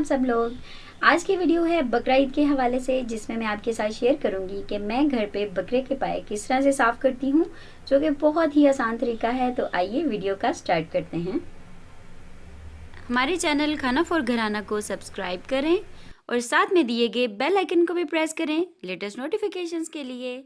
आप सब लोग। आज की वीडियो है बकरा ईद के हवाले से, जिसमें मैं आपके साथ शेयर करूंगी कि मैं घर पे बकरे के पाए किस तरह से साफ़ करती हूँ, जो कि बहुत ही आसान तरीका है। तो आइए वीडियो का स्टार्ट करते हैं। हमारे चैनल खाना फॉर घराना को सब्सक्राइब करें और साथ में दिए गए बेल आइकन को भी प्रेस करें लेटेस्ट नोटिफिकेशंस के लिए।